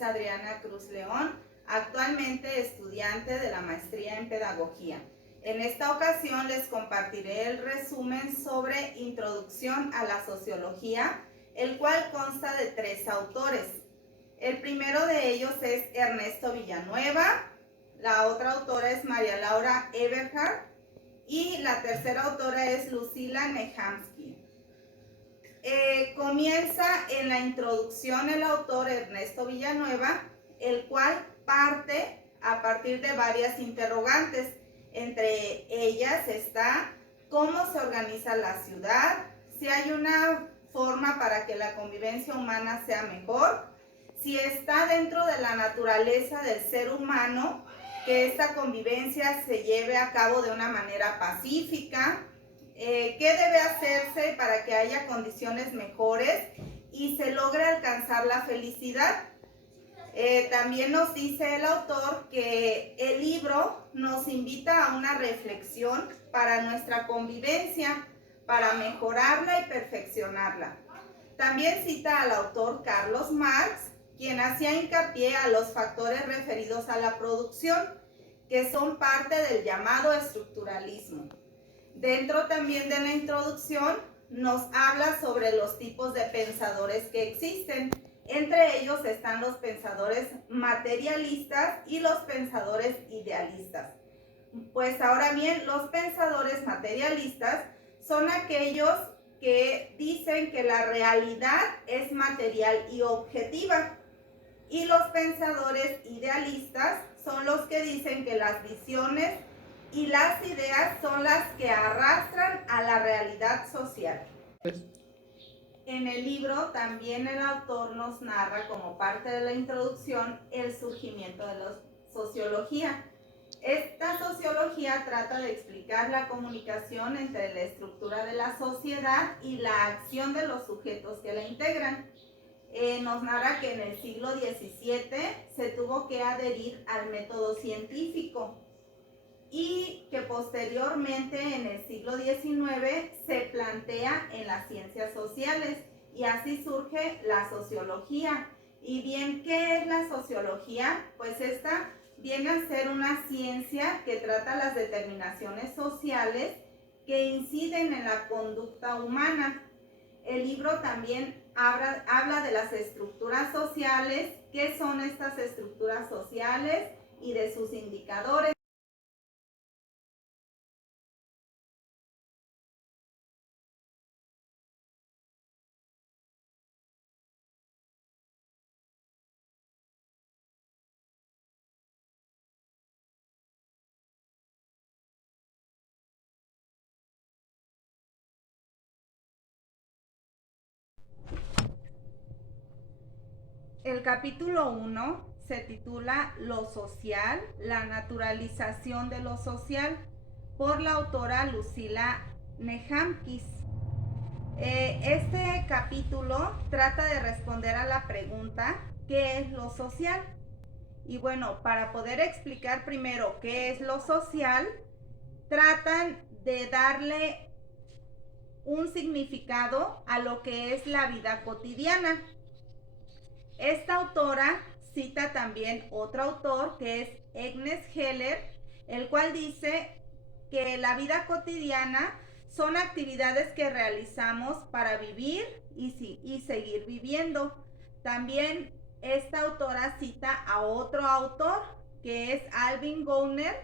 es Adriana Cruz León, actualmente estudiante de la maestría en Pedagogía. En esta ocasión les compartiré el resumen sobre Introducción a la Sociología, el cual consta de 3 autores. El primero de ellos es Ernesto Villanueva, la otra autora es María Laura Eberhard y la tercera autora es Lucila Nejamsky. Comienza en la introducción el autor Ernesto Villanueva, el cual parte a partir de varias interrogantes. Entre ellas está cómo se organiza la ciudad, si hay una forma para que la convivencia humana sea mejor, si está dentro de la naturaleza del ser humano que esta convivencia se lleve a cabo de una manera pacífica, qué debe hacerse para que haya condiciones mejores y se logre alcanzar la felicidad. También nos dice el autor que el libro nos invita a una reflexión para nuestra convivencia, para mejorarla y perfeccionarla. También cita al autor Carlos Marx, quien hacía hincapié a los factores referidos a la producción, que son parte del llamado estructuralismo. Dentro también de la introducción nos habla sobre los tipos de pensadores que existen. Entre ellos están los pensadores materialistas y los pensadores idealistas. Pues ahora bien, los pensadores materialistas son aquellos que dicen que la realidad es material y objetiva. Y los pensadores idealistas son los que dicen que las visiones y las ideas son las que arrastran a la realidad social. En el libro también el autor nos narra como parte de la introducción el surgimiento de la sociología. Esta sociología trata de explicar la comunicación entre la estructura de la sociedad y la acción de los sujetos que la integran. Nos narra que en el siglo XVII se tuvo que adherir al método científico y que posteriormente en el siglo XIX se plantea en las ciencias sociales y así surge la sociología. Y bien, ¿qué es la sociología? Pues esta viene a ser una ciencia que trata las determinaciones sociales que inciden en la conducta humana. El libro también habla de las estructuras sociales, qué son estas estructuras sociales y de sus indicadores. El capítulo 1 se titula Lo social, la naturalización de lo social, por la autora Lucila Nejamsky. Este capítulo trata de responder a la pregunta ¿qué es lo social? Y bueno, para poder explicar primero qué es lo social, tratan de darle un significado a lo que es la vida cotidiana. Esta autora cita también otro autor que es Ernest Heller, el cual dice que la vida cotidiana son actividades que realizamos para vivir y seguir viviendo. También esta autora cita a otro autor que es Alvin Gowner,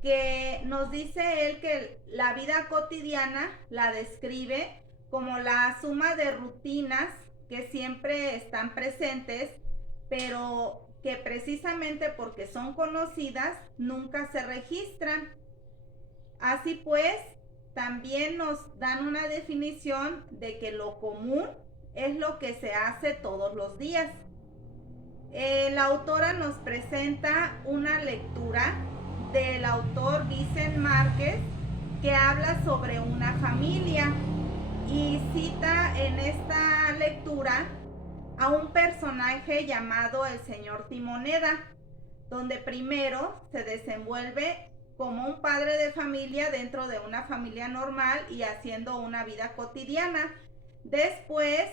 que nos dice él que la vida cotidiana la describe como la suma de rutinas que siempre están presentes, pero que precisamente porque son conocidas nunca se registran. Así pues, también nos dan una definición de que lo común es lo que se hace todos los días. La autora nos presenta una lectura del autor Vicent Márquez que habla sobre una familia y cita en esta lectura a un personaje llamado el señor Timoneda, donde primero se desenvuelve como un padre de familia dentro de una familia normal y haciendo una vida cotidiana. Después,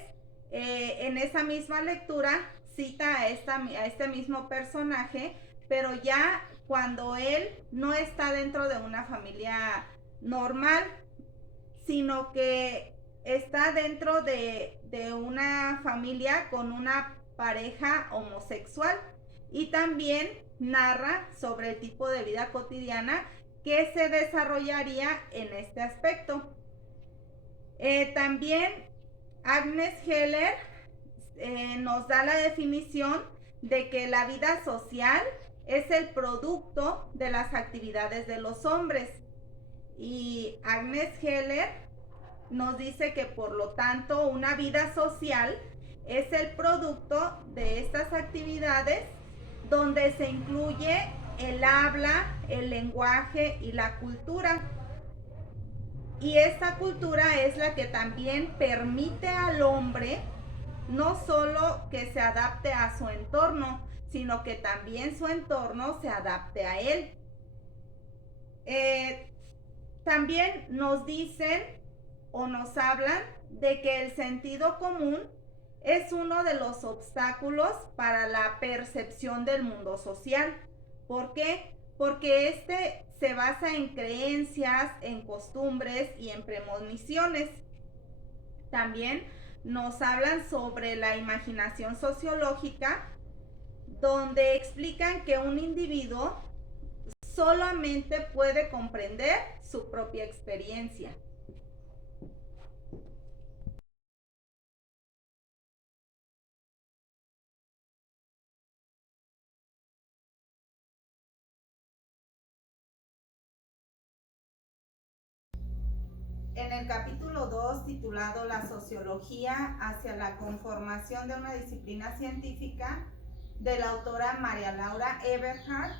en esa misma lectura, cita a este mismo personaje, pero ya cuando él no está dentro de una familia normal, sino que está dentro de una familia con una pareja homosexual, y también narra sobre el tipo de vida cotidiana que se desarrollaría en este aspecto. También Agnes Heller nos da la definición de que la vida social es el producto de las actividades de los hombres. Y Agnes Heller nos dice que por lo tanto una vida social es el producto de estas actividades donde se incluye el habla, el lenguaje y la cultura. Y esta cultura es la que también permite al hombre no solo que se adapte a su entorno, sino que también su entorno se adapte a él. También nos dicen o nos hablan de que el sentido común es uno de los obstáculos para la percepción del mundo social. ¿Por qué? Porque este se basa en creencias, en costumbres y en premoniciones. También nos hablan sobre la imaginación sociológica, donde explican que un individuo solamente puede comprender su propia experiencia. En el capítulo 2, titulado La sociología hacia la conformación de una disciplina científica, de la autora María Laura Eberhard,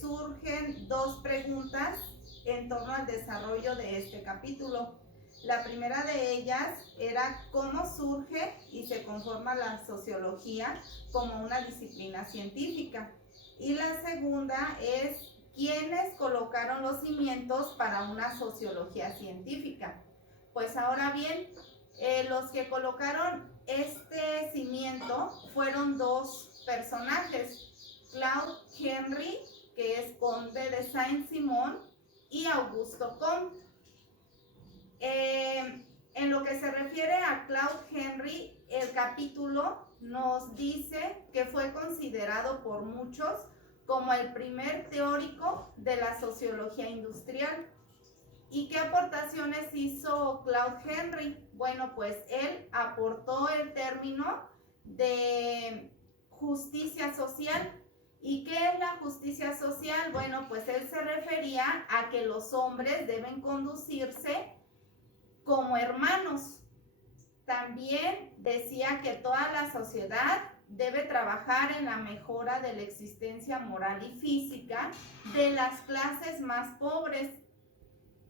surgen dos preguntas en torno al desarrollo de este capítulo. La primera de ellas era cómo surge y se conforma la sociología como una disciplina científica. Y la segunda es quiénes colocaron los cimientos para una sociología científica. Pues ahora bien, los que colocaron este cimiento fueron dos personajes, Claude Henry, que es conde de Saint-Simon, y Augusto Comte. En lo que se refiere a Claude Henry, el capítulo nos dice que fue considerado por muchos como el primer teórico de la sociología industrial. ¿Y qué aportaciones hizo Claude Henry? Bueno, pues él aportó el término de justicia social. ¿Y qué es la justicia social? Bueno, pues él se refería a que los hombres deben conducirse como hermanos. También decía que toda la sociedad debe trabajar en la mejora de la existencia moral y física de las clases más pobres,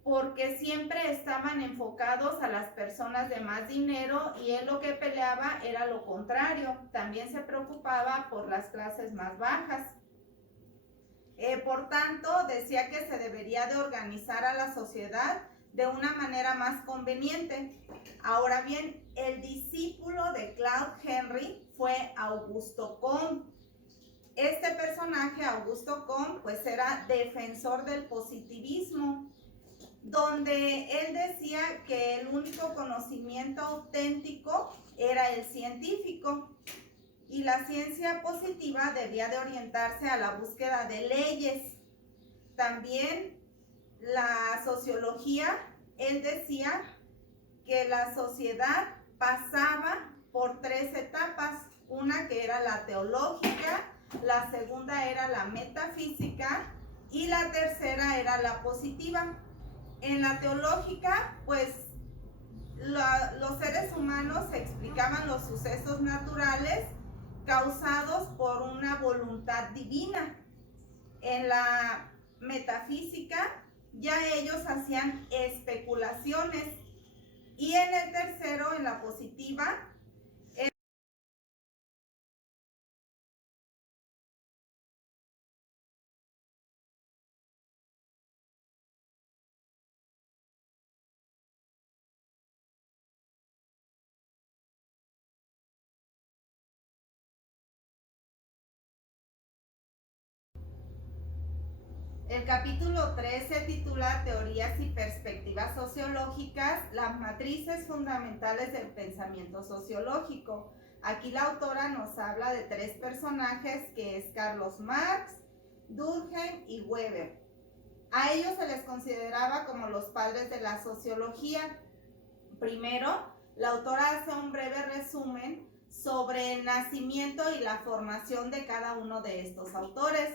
porque siempre estaban enfocados a las personas de más dinero, y él lo que peleaba era lo contrario. También se preocupaba por las clases más bajas. Por tanto, decía que se debería de organizar a la sociedad de una manera más conveniente. Ahora bien, el discípulo de Claude Henry fue Augusto Comte. Este personaje, Augusto Comte, pues era defensor del positivismo, donde él decía que el único conocimiento auténtico era el científico, y la ciencia positiva debía de orientarse a la búsqueda de leyes. También la sociología, él decía que la sociedad pasaba por tres etapas: una que era la teológica, la segunda era la metafísica y la tercera era la positiva. En la teológica, pues los seres humanos explicaban los sucesos naturales causados por una voluntad divina. En la metafísica ya ellos hacían especulaciones, y en el tercero, en la positiva, El capítulo 3 se titula Teorías y perspectivas sociológicas, las matrices fundamentales del pensamiento sociológico. Aquí la autora nos habla de 3 personajes, que es Carlos Marx, Durkheim y Weber. A ellos se les consideraba como los padres de la sociología. Primero, la autora hace un breve resumen sobre el nacimiento y la formación de cada uno de estos autores.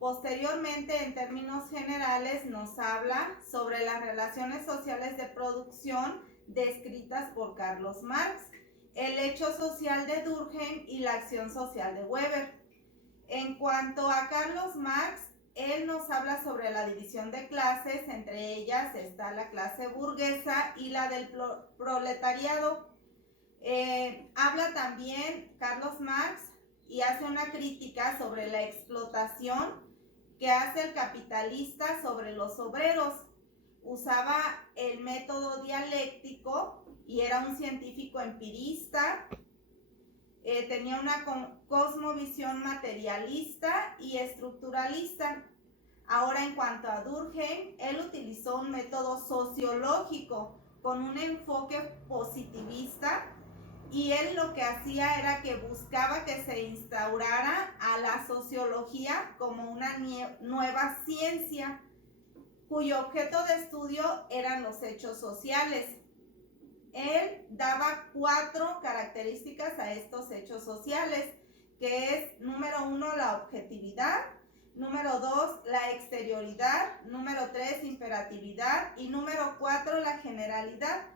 Posteriormente, en términos generales, nos habla sobre las relaciones sociales de producción descritas por Carlos Marx, el hecho social de Durkheim y la acción social de Weber. En cuanto a Carlos Marx, él nos habla sobre la división de clases, entre ellas está la clase burguesa y la del proletariado. Habla también Carlos Marx y hace una crítica sobre la explotación que hace el capitalista sobre los obreros. Usaba el método dialéctico y era un científico empirista. Tenía una cosmovisión materialista y estructuralista. Ahora, en cuanto a Durkheim, él utilizó un método sociológico con un enfoque positivista, y él lo que hacía era que buscaba que se instaurara a la sociología como una nueva ciencia cuyo objeto de estudio eran los hechos sociales. Él daba 4 características a estos hechos sociales, que es, número 1, la objetividad, número 2, la exterioridad, número 3, imperatividad y número 4, la generalidad.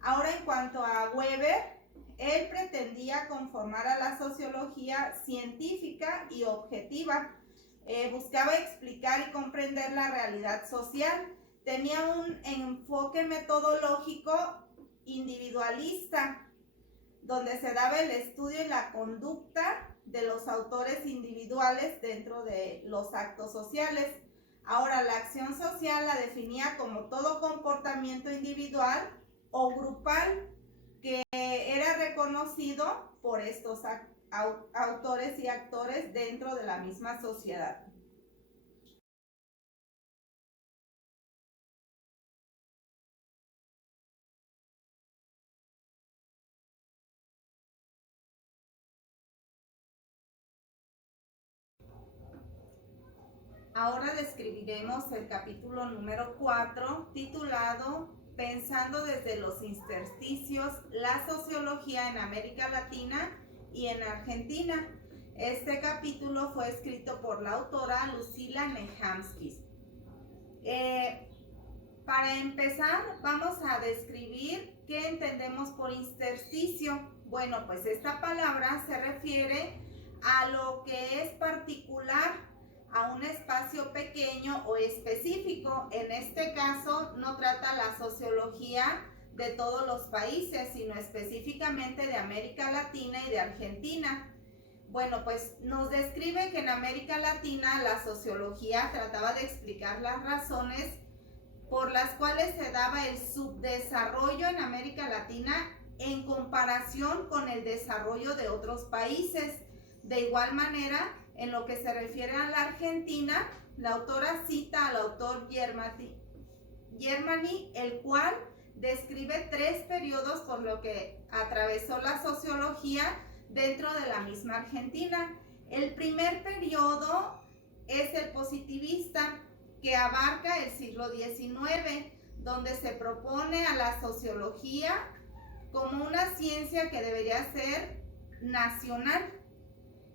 Ahora, en cuanto a Weber, él pretendía conformar a la sociología científica y objetiva. Buscaba explicar y comprender la realidad social. Tenía un enfoque metodológico individualista, donde se daba el estudio y la conducta de los autores individuales dentro de los actos sociales. Ahora, la acción social la definía como todo comportamiento individual o grupal que era reconocido por estos autores y actores dentro de la misma sociedad. Ahora describiremos el capítulo número 4, titulado Pensando desde los intersticios, la sociología en América Latina y en Argentina. Este capítulo fue escrito por la autora Lucila Nehamskis. Para empezar, vamos a describir qué entendemos por intersticio. Bueno, pues esta palabra se refiere a lo que es particular a un espacio pequeño o específico. En este caso no trata la sociología de todos los países, sino específicamente de América Latina y de Argentina. Bueno, pues nos describe que en América Latina la sociología trataba de explicar las razones por las cuales se daba el subdesarrollo en América Latina en comparación con el desarrollo de otros países. De igual manera, en lo que se refiere a la Argentina, la autora cita al autor Germani, el cual describe 3 periodos por lo que atravesó la sociología dentro de la misma Argentina. El primer periodo es el positivista, que abarca el siglo XIX, donde se propone a la sociología como una ciencia que debería ser nacional.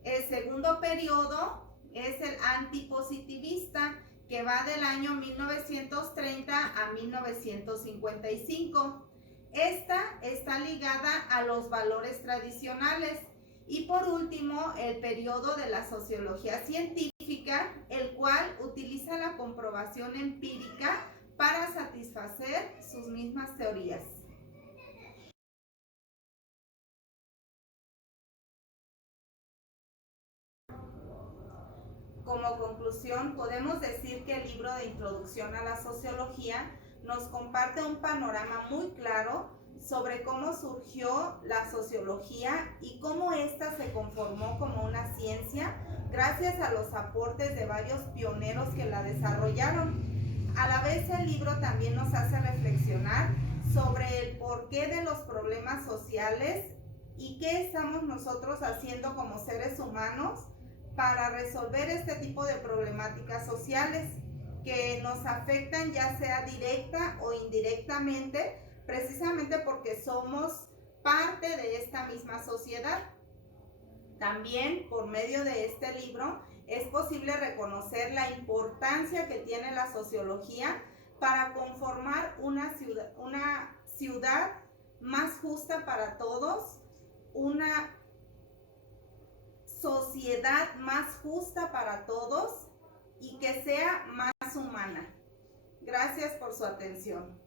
El segundo periodo es el antipositivista, que va del año 1930 a 1955. Esta está ligada a los valores tradicionales. Y por último, el periodo de la sociología científica, el cual utiliza la comprobación empírica para satisfacer sus mismas teorías. Como conclusión, podemos decir que el libro de Introducción a la Sociología nos comparte un panorama muy claro sobre cómo surgió la sociología y cómo ésta se conformó como una ciencia gracias a los aportes de varios pioneros que la desarrollaron. A la vez el libro también nos hace reflexionar sobre el porqué de los problemas sociales y qué estamos nosotros haciendo como seres humanos para resolver este tipo de problemáticas sociales que nos afectan ya sea directa o indirectamente, precisamente porque somos parte de esta misma sociedad. También por medio de este libro es posible reconocer la importancia que tiene la sociología para conformar una ciudad más justa para todos, una sociedad más justa para todos y que sea más humana. Gracias por su atención.